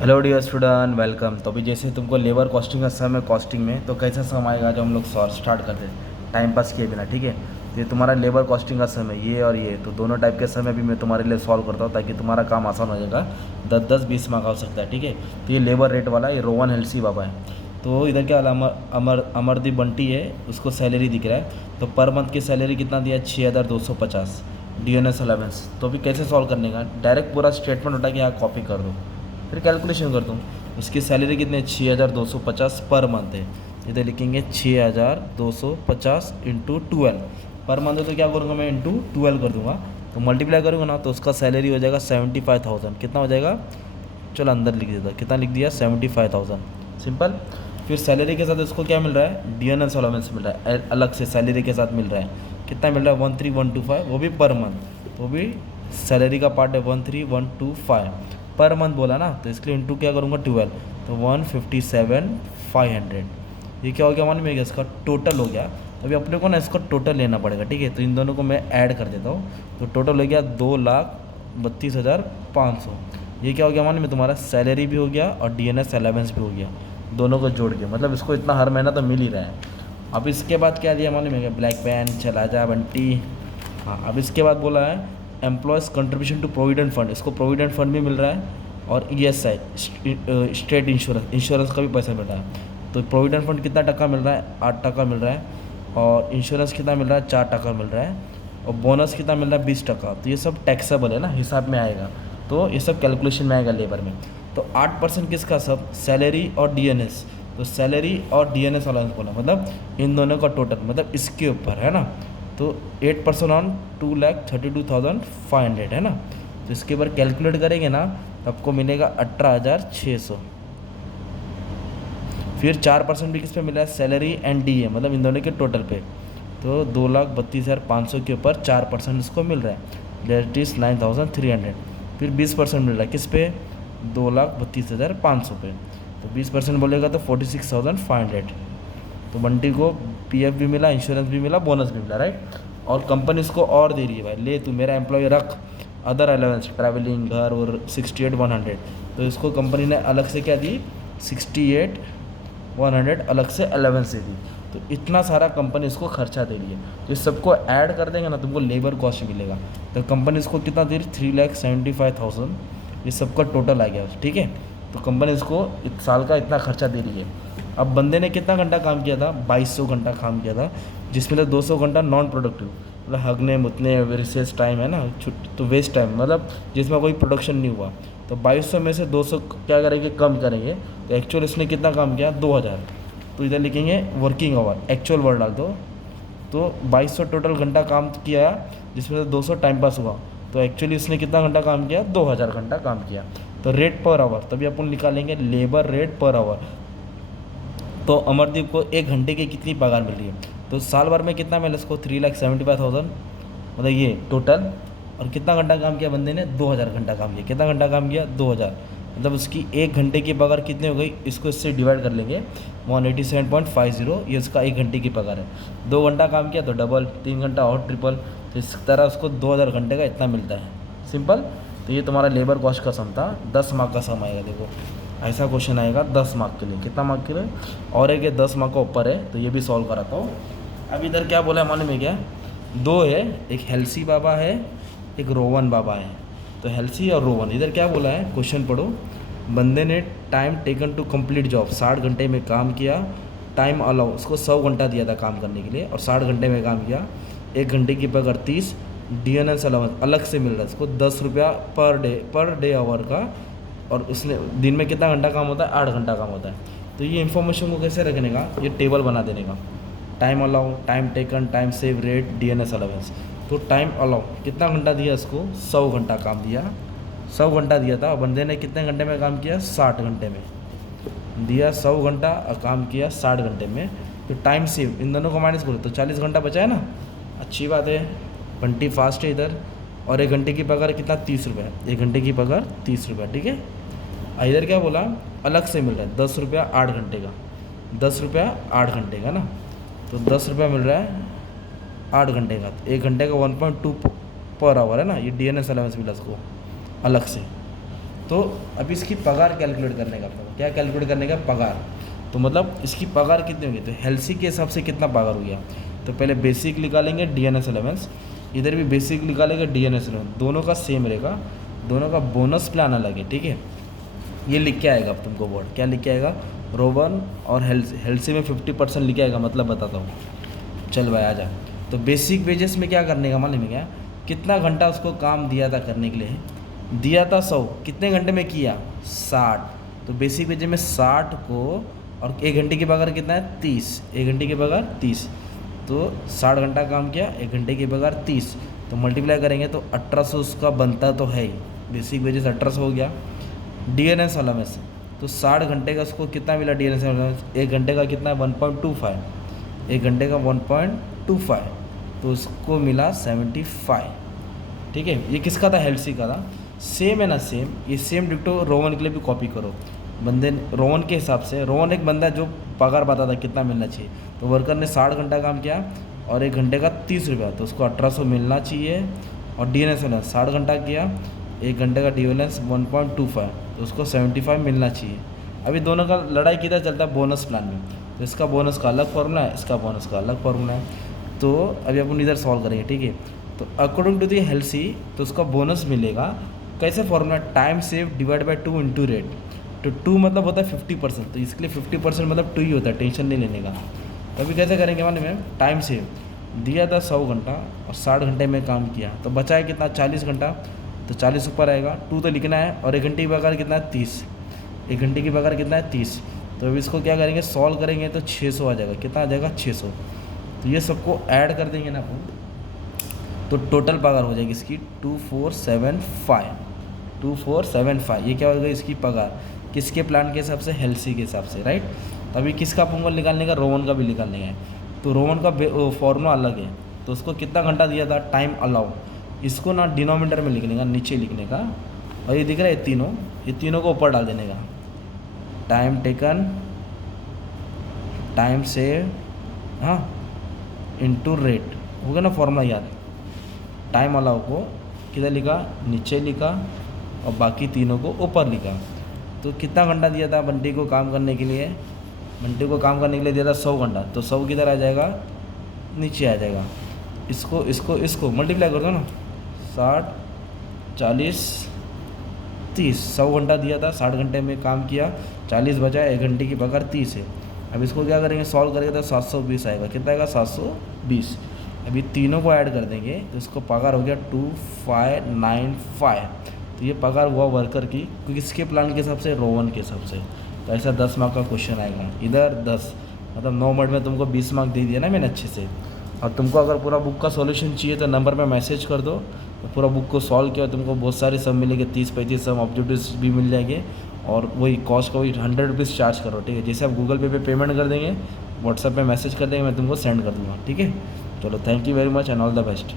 Hello dear student, welcome. तो अभी जैसे तुमको लेबर कॉस्टिंग का सम है, कॉस्टिंग में तो कैसा सम आएगा जब हम लोग स्टार्ट करते हैं टाइम पास किए बिना, ठीक है। तो ये तुम्हारा लेबर कॉस्टिंग का सम है, ये और ये, तो दोनों टाइप के सम अभी मैं तुम्हारे लिए सॉल्व करता हूँ ताकि तुम्हारा काम आसान हो जाएगा। 10-10 20 मार्क हो सकता है, ठीक है। तो ये लेबर रेट वाला, ये रोहन हेल्सी बाबा है। तो इधर क्या वाला अमरदीप बंटी है, उसको सैलरी दिख रहा है। तो पर मंथ की सैलरी कितना दिया? 6250 DNS अलावेंस। तो अभी कैसे सॉल्व करने का? डायरेक्ट पूरा स्टेटमेंट उठा के यहाँ कॉपी कर दो, फिर कैलकुलेशन कर दूँ। इसकी सैलरी कितनी है? 6250 पर मंथ है। इधर लिखेंगे 6250 इंटू 12 पर मंथ है, तो क्या करूँगा मैं? इंटू 12 कर दूँगा। तो मल्टीप्लाई करूँगा ना, तो उसका सैलरी हो जाएगा 75,000। कितना हो जाएगा? चलो अंदर लिख देता, कितना लिख दिया? 75,000। सिंपल। फिर सैलरी के साथ उसको क्या मिल रहा है? DNS अलाउंस मिल रहा है, अलग से सैलरी के साथ मिल रहा है। कितना मिल रहा है? 13125, वो भी पर मंथ, वो भी सैलरी का पार्ट है। 13125 पर मंथ बोला ना, तो इसके लिए इंटू क्या करूँगा? 12, तो 157,500। ये क्या हो गया? मालूम है क्या? इसका टोटल हो गया। अभी अपने को ना इसका टोटल लेना पड़ेगा, ठीक है। तो इन दोनों को मैं ऐड कर देता हूँ, तो टोटल हो गया 2,32,500। ये क्या हो गया? मालूम है तुम्हारा? सैलरी भी हो गया और DNS अलावेंस भी हो गया, दोनों को जोड़ के। मतलब इसको इतना हर महीना तो मिल ही रहा है। अब इसके बाद क्या दिया मालूम है क्या? ब्लैक पेन, चला जा बंटी। हाँ, अब इसके बाद बोला है employees contribution to provident fund. इसको प्रोविडेंट फंड भी मिल रहा है और ESI स्टेट इंश्योरेंस का भी पैसा मिल रहा है। तो प्रोविडेंट फंड कितना टका मिल रहा है? 8% मिल रहा है। और इंश्योरेंस कितना मिल रहा है? 4% मिल रहा है। और बोनस कितना मिल रहा है? 20%। तो ये सब टैक्सेबल है ना, हिसाब में आएगा। तो ये सब कैलकुलेशन में आएगा लेबर में। तो 8% किसका? सब सैलरी और DNS। तो सैलरी और DNS अलाउंस बोला, मतलब इन दोनों का टोटल, मतलब इसके ऊपर है ना। तो 8% ऑन 2,32,500 है ना। तो इसके ऊपर कैलकुलेट करेंगे ना, तो आपको मिलेगा 18,600। फिर 4% भी किस पे मिला है? सैलरी एंड DA, मतलब इन दोनों के टोटल पे। तो 2,32,500 के ऊपर 4% इसको मिल रहा है, दैट इज़ 9,300। फिर 20% मिल रहा है किस पे? 2,32,500 पे। तो 20% बोलेगा तो 46,500। तो बंटी को PF भी मिला, इंश्योरेंस भी मिला, बोनस भी मिला, राइट। और कंपनी इसको और दे रही है, भाई ले तू मेरा एम्प्लॉय रख, अदर अलाउंस, ट्रैवलिंग, घर और 68,100। तो इसको कंपनी ने अलग से क्या दी? 68,100 अलग से अलाउंस दे दी। तो इतना सारा कंपनी इसको खर्चा दे रही है। तो इस सबको ऐड कर देंगे ना, तुमको लेबर कॉस्ट मिलेगा। तो कंपनी इसको कितना दे रही? 3,75,000। ये सबका टोटल आ गया, ठीक है। तो कंपनी इसको इस साल का इतना खर्चा दे रही है। अब बंदे ने कितना घंटा काम किया था? 2200 घंटा काम किया था, जिसमें से 200 घंटा नॉन प्रोडक्टिव, मतलब हगने मुतने रिसेस टाइम है ना, छुट्टी तो वेस्ट टाइम, मतलब जिसमें कोई प्रोडक्शन नहीं हुआ। तो 2200 में से 200 क्या करेंगे? कम करेंगे। तो एक्चुअल इसने कितना काम किया? 2000। तो इधर लिखेंगे वर्किंग आवर, एक्चुअल वर्ड डाल दो। तो 2200 टोटल घंटा काम किया, जिसमें से 200 टाइम पास हुआ। तो एक्चुअली इसने कितना घंटा काम किया? 2000 घंटा काम किया। तो रेट पर आवर, तभी अपन निकालेंगे लेबर रेट पर आवर। तो अमरदीप को 1 घंटे की कितनी पगार मिल रही है? तो साल भर में कितना मिला इसको? 3,75,000, मतलब ये टोटल। और कितना घंटा काम किया बंदे ने? 2000 घंटा काम किया। कितना घंटा काम किया? 2000। मतलब उसकी 1 घंटे की पगार कितनी हो गई? इसको इससे डिवाइड कर लेंगे, 187.50, ये उसका 1 घंटे की पगार है। 2 घंटा काम किया तो डबल, 3 घंटा और ट्रिपल। तो इस तरह उसको 2000 घंटे का इतना मिलता है। सिंपल। तो ये तुम्हारा लेबर कॉस्ट का सम था। 10 मार्क का सम आएगा, देखो ऐसा क्वेश्चन आएगा 10 मार्क के लिए। कितना मार्क के लिए? और एक ये 10 मार्क का ऊपर है, तो ये भी सॉल्व कराता हूँ। अब इधर क्या बोला है मालूम है क्या? दो है, एक हेल्सी बाबा है, एक रोवन बाबा है। तो हेल्सी और रोवन, इधर क्या बोला है? क्वेश्चन पढ़ो। बंदे ने time taken to complete job, 60 घंटे में काम किया। टाइम अलाउ, उसको 100 घंटा दिया था काम करने के लिए, और 60 घंटे में काम किया। 1 घंटे की पगार 30। DNS अलाउंस अलग से मिल रहा है इसको 10 रुपया पर डे आवर का। और उसने दिन में कितना घंटा काम होता है? 8 घंटा काम होता है। तो ये इन्फॉर्मेशन को कैसे रखने का? ये टेबल बना देने का। Time allow, time taken, time save, rate, DNS allowance. तो टाइम अलाउ कितना घंटा दिया इसको? 100 घंटा काम दिया। 100 घंटा दिया था, और बंदे ने कितने घंटे में काम किया? 60 घंटे में दिया 100 घंटा और काम किया 60 घंटे में। तो टाइम सेव, इन दोनों को माइनस करो तो 40 घंटा बचा है ना। अच्छी बात है, बंटी फास्ट है इधर। और 1 घंटे की पगार कितना? 30 रुपये। 1 घंटे की पगार 30 रुपये, ठीक है। इधर क्या बोला? अलग से मिल रहा है 10 रुपया 8 घंटे का। 10 रुपया 8 घंटे का ना, तो 10 रुपया मिल रहा है 8 घंटे का। 1 घंटे का 1.2 पर आवर है ना। ये DNS अलाउंस मिला इसको अलग से। तो अभी इसकी पगार कैलकुलेट करने का, अपने को क्या कैलकुलेट करने का, पगार। तो मतलब इसकी पगार कितनी होगी, तो हेल्सी के हिसाब से कितना पगार हो गया। तो पहले बेसिक निकालेंगे, डीएनएस अलाउंस, इधर भी बेसिक निकालेंगे, डीएनएस अलाउंस, दोनों का सेम रहेगा, दोनों का बोनस प्लान अलग है, ठीक है। ये लिख के आएगा अब तुमको बोर्ड, क्या लिख के आएगा, रोवन और हेल्सी में 50% लिख के आएगा, मतलब बताता हूँ। चल भाई आ जा। तो बेसिक वेजेस में क्या करने का मालूम है क्या, कितना घंटा उसको काम दिया था करने के लिए, दिया था 100, कितने घंटे में किया 60। तो बेसिक वेजेस में 60 को, और 1 घंटे की पगार कितना है 30, 1 घंटे की पगार 30, तो 60 घंटा काम किया, 1 घंटे की पगार 30, तो मल्टीप्लाई करेंगे तो 1800 उसका बनता तो है ही, बेसिक वेजेस 1800 हो गया। डीएनएस अलाउंस, तो 60 घंटे का उसको कितना मिला डीएनएस अलाउंस, 1 घंटे का कितना है 1.25, 1 घंटे का 1.25, तो उसको मिला 75, ठीक है। ये किसका था, हेल्सी का था। सेम है ना सेम, ये सेम डिक्टो रोवन के लिए भी कॉपी करो। बंदे रोवन के हिसाब से, रोवन एक बंदा जो पगार बताता कितना मिलना चाहिए, तो वर्कर ने 60 घंटा काम किया और 1 घंटे का 30 रुपया, तो उसको 1800 मिलना चाहिए। और डीएनएस अलाउंस 60 घंटा किया, 1 घंटे का डीएनएस 1.25, तो उसको 75 मिलना चाहिए। अभी दोनों का लड़ाई किधर चलता है, बोनस प्लान में। तो इसका बोनस का अलग फॉर्मूला है, इसका बोनस का अलग फॉर्मूला है। तो अभी अपन इधर सॉल्व करेंगे, ठीक है। तो अकॉर्डिंग टू दी हेल्सी, तो उसका बोनस मिलेगा कैसे, formula time save divide by 2 into rate. तो 2 मतलब होता है 50%, तो इसके लिए 50% मतलब 2 ही होता है, टेंशन नहीं लेने का। तो अभी कैसे करेंगे मालूम है, टाइम सेव दिया था 100 घंटा और 60 घंटे में काम किया, तो बचा है कितना 40 घंटा, तो 40 ऊपर आएगा, 2 तो लिखना है, और 1 घंटे की पगार कितना है 30, 1 घंटे की पगार कितना है 30। तो अभी इसको क्या करेंगे, सॉल्व करेंगे तो 600 आ जाएगा, कितना आ जाएगा 600। तो ये सबको ऐड कर देंगे ना अपन, तो टोटल पगार हो जाएगी इसकी 2475, 2475। ये क्या होगा, इसकी पगार किसके प्लान के हिसाब से, हेल्सी के हिसाब से, राइट। तो अभी किसका पोंगल निकालने का, रोवन का भी निकालने का है। तो रोवन का फॉर्मूला अलग है, तो उसको कितना घंटा दिया था, टाइम अलाउ, इसको ना डिनोमिनेटर में लिखने का, नीचे लिखने का, और ये दिख रहा है ये तीनों को ऊपर डाल देने का। टाइम टेकन, टाइम सेव, हाँ, इनटू रेट, हो गया ना फॉर्मूला याद। टाइम अलाउ को किधर लिखा, नीचे लिखा, और बाकी तीनों को ऊपर लिखा। तो कितना घंटा दिया था बंटी को काम करने के लिए, बंटी को काम करने के लिए दिया था 100 घंटा, तो 100 किधर आ जाएगा, नीचे आ जाएगा। इसको मल्टीप्लाई कर दो ना, 60 40 30, 100 घंटा दिया था, 60 घंटे में काम किया, 40 बचा, 1 घंटे की पगार 30 है। अब इसको क्या करेंगे, सॉल्व करेंगे तो 720 आएगा, कितना आएगा 720। अभी तीनों को ऐड कर देंगे तो इसको पगार हो गया 2595। तो ये पगार हुआ वर्कर की, क्योंकि इसके प्लान के हिसाब से, रोवन के हिसाब से। तो ऐसा 10 मार्क का क्वेश्चन आएगा, इधर 10, मतलब 9 मिनट में तुमको 20 मार्क दे दिया ना मैंने अच्छे से। और तुमको अगर पूरा बुक का सॉल्यूशन चाहिए तो नंबर पे मैसेज कर दो, तो पूरा बुक को सॉल्व किया, तुमको बहुत सारे सम मिलेंगे, 30-35 सम, ऑब्जेक्टिव्स भी मिल जाएंगे। और वही कॉस्ट का वही 100 रुपीज़ चार्ज करो, ठीक है। जैसे आप गूगल पे पेमेंट कर देंगे, व्हाट्सएप पे मैसेज कर देंगे, मैं तुमको सेंड कर दूँगा, ठीक है। चलो, thank you very much and all the best.